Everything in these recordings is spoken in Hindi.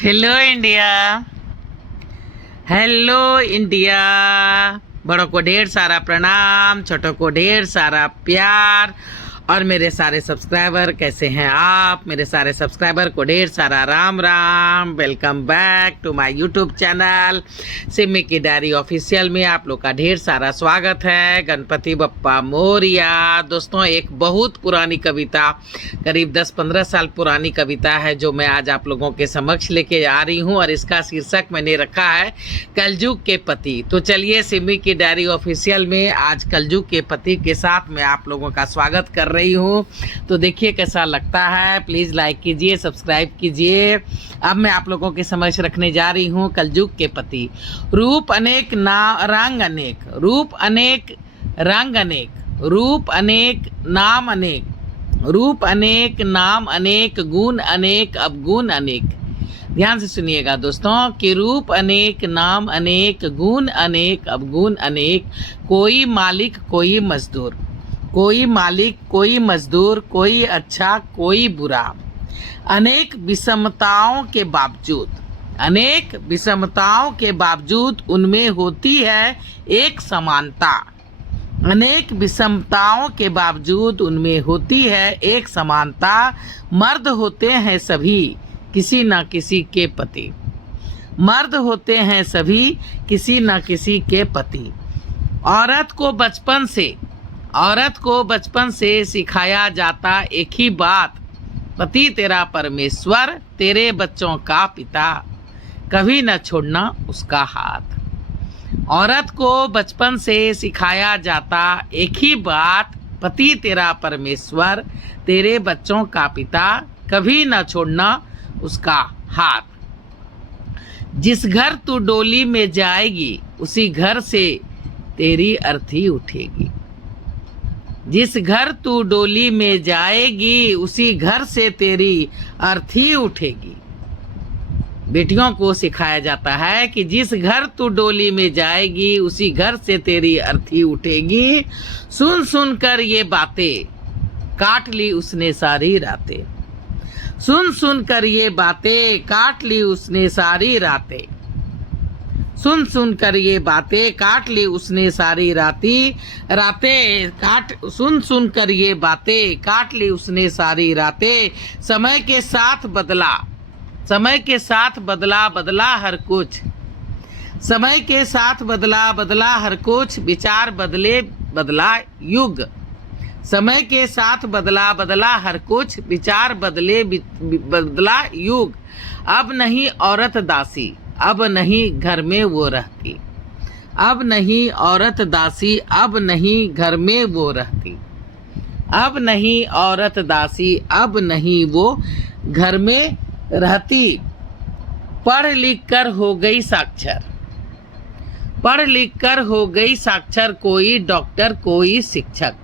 Hello India. Hello India. बड़ों को ढेर सारा प्रणाम, छोटों को ढेर सारा प्यार। और मेरे सारे सब्सक्राइबर कैसे हैं आप? मेरे सारे सब्सक्राइबर को ढेर सारा राम राम। Welcome back to my YouTube channel Simi की डायरी ऑफिशियल में आप लोग का ढेर सारा स्वागत है। गणपति बप्पा मोरिया। दोस्तों, एक बहुत पुरानी कविता, करीब 10-15 साल पुरानी कविता है जो मैं आज आप लोगों के समक्ष लेके आ रही हूँ, और इसका शीर्षक मैंने रखा है कलयुग के पति। तो चलिए, सिमी की डायरी ऑफिशियल में आज कलयुग के पति के साथ मैं आप लोगों का स्वागत कर रही हूँ। तो देखिए कैसा लगता है। प्लीज़ लाइक कीजिए, सब्सक्राइब कीजिए। अब मैं आप लोगों के समक्ष रखने जा रही हूँ कलयुग के पति। रूप अनेक रंग अनेक, रूप अनेक रंग अनेक, रूप अनेक नाम अनेक, रूप अनेक नाम अनेक, गुण अनेक अवगुण अनेक। ध्यान से सुनिएगा दोस्तों कि रूप अनेक नाम अनेक, गुण अनेक अवगुण अनेक, कोई मालिक कोई मजदूर, कोई मालिक कोई मजदूर, कोई अच्छा कोई बुरा। अनेक विषमताओं के बावजूद, अनेक विषमताओं के बावजूद उनमें होती है एक समानता। अनेक विषमताओं के बावजूद उनमें होती है एक समानता। मर्द होते हैं सभी किसी न किसी के पति, मर्द होते हैं सभी किसी न किसी के पति। औरत को बचपन से सिखाया जाता एक ही बात, पति तेरा परमेश्वर, तेरे बच्चों का पिता, कभी न छोड़ना उसका हाथ। औरत को बचपन से सिखाया जाता एक ही बात, पति तेरा परमेश्वर, तेरे बच्चों का पिता, कभी न छोड़ना उसका हाथ। जिस घर तू डोली में जाएगी उसी घर से तेरी अर्थी उठेगी। जिस घर तू डोली में जाएगी उसी घर से तेरी अर्थी उठेगी। बेटियों को सिखाया जाता है कि जिस घर तू डोली में जाएगी उसी घर से तेरी अर्थी उठेगी। सुन सुन कर ये बातें काट ली उसने सारी रातें, सुन सुन कर ये बातें काट ली उसने सारी रातें, सुन सुन कर ये बातें काट ली उसने सारी रातें काट, सुन सुन कर ये बातें काट ली उसने सारी रातें। समय के साथ बदला, समय के साथ बदला बदला हर कुछ, समय के साथ बदला बदला हर कुछ, विचार बदले बदला युग। समय के साथ बदला बदला हर कुछ, विचार बदले बदला युग। अब नहीं औरत दासी, अब नहीं घर में वो रहती, अब नहीं औरत दासी, अब नहीं घर में वो रहती, अब नहीं औरत दासी, अब नहीं वो घर में रहती। पढ़ लिख कर हो गई साक्षर, पढ़ लिख कर हो गई साक्षर, कोई डॉक्टर कोई शिक्षक,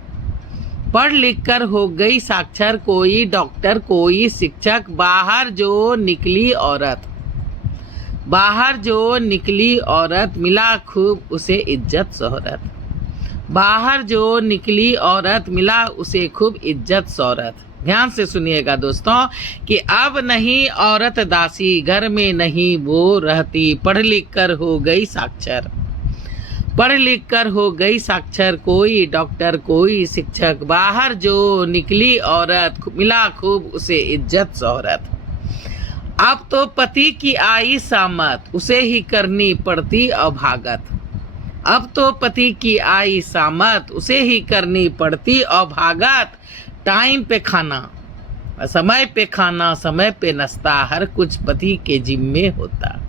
पढ़ लिख कर हो गई साक्षर, कोई डॉक्टर कोई शिक्षक। बाहर जो निकली औरत, बाहर जो निकली औरत, मिला खूब उसे इज्जत शोहरत। बाहर जो निकली औरत, मिला उसे खूब इज्जत शोहरत। ध्यान से सुनिएगा दोस्तों कि अब नहीं औरत दासी, घर में नहीं वो रहती, पढ़ लिख कर हो गई साक्षर, पढ़ लिख कर हो गई साक्षर, कोई डॉक्टर कोई शिक्षक। बाहर जो निकली औरत, मिला खूब उसे इज्जत शोहरत। अब तो पति की आई सामत, उसे ही करनी पड़ती अभागत। अब तो पति की आई सामत, उसे ही करनी पड़ती अभागत। टाइम पे खाना, समय पे खाना, समय पे नाश्ता, हर कुछ पति के जिम्मे होता।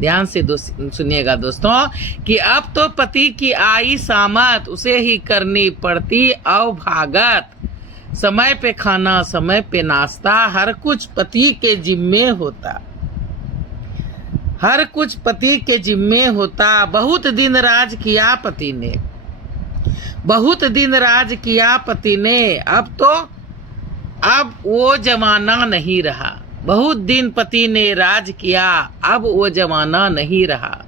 ध्यान से सुनिएगा दोस्तों कि अब तो पति की आई सामत, उसे ही करनी पड़ती अभागत। समय पे खाना, समय पे नाश्ता, हर कुछ पति के जिम्मे होता, हर कुछ पति के जिम्मे होता। बहुत दिन राज किया पति ने, बहुत दिन राज किया पति ने, अब वो जमाना नहीं रहा। बहुत दिन पति ने राज किया, अब वो जमाना नहीं रहा।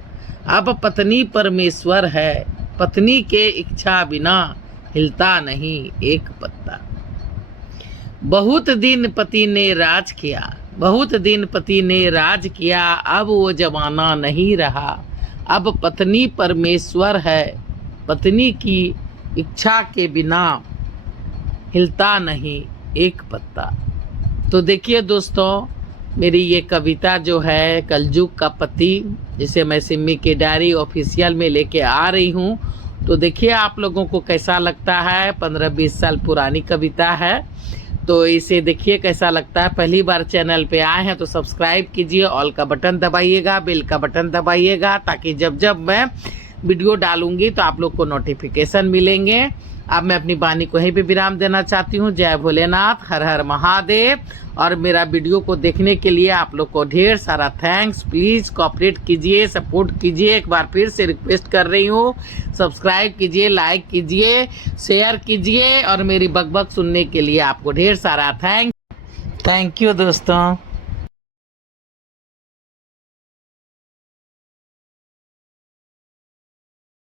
अब पत्नी परमेश्वर है, पत्नी के इच्छा बिना हिलता नहीं एक पत्ता। बहुत दिन पति ने राज किया, बहुत दिन पति ने राज किया, अब वो जमाना नहीं रहा। अब पत्नी परमेश्वर है, पत्नी की इच्छा के बिना हिलता नहीं एक पत्ता। तो देखिए दोस्तों, मेरी ये कविता जो है कलयुग का पति, जिसे मैं सिम्मी की डायरी ऑफिशियल में लेके आ रही हूँ। तो देखिए आप लोगों को कैसा लगता है। 15-20 साल पुरानी कविता है, तो इसे देखिए कैसा लगता है। पहली बार चैनल पे आए हैं तो सब्सक्राइब कीजिए, ऑल का बटन दबाइएगा, बेल का बटन दबाइएगा, ताकि जब जब मैं वीडियो डालूंगी तो आप लोग को नोटिफिकेशन मिलेंगे। अब मैं अपनी वाणी को यहीं पे विराम देना चाहती हूँ। जय भोलेनाथ, हर हर महादेव। और मेरा वीडियो को देखने के लिए आप लोग को ढेर सारा थैंक्स। प्लीज़ कोऑपरेट कीजिए, सपोर्ट कीजिए। एक बार फिर से रिक्वेस्ट कर रही हूँ, सब्सक्राइब कीजिए, लाइक कीजिए, शेयर कीजिए। और मेरी बकबक सुनने के लिए आपको ढेर सारा थैंक यू दोस्तों।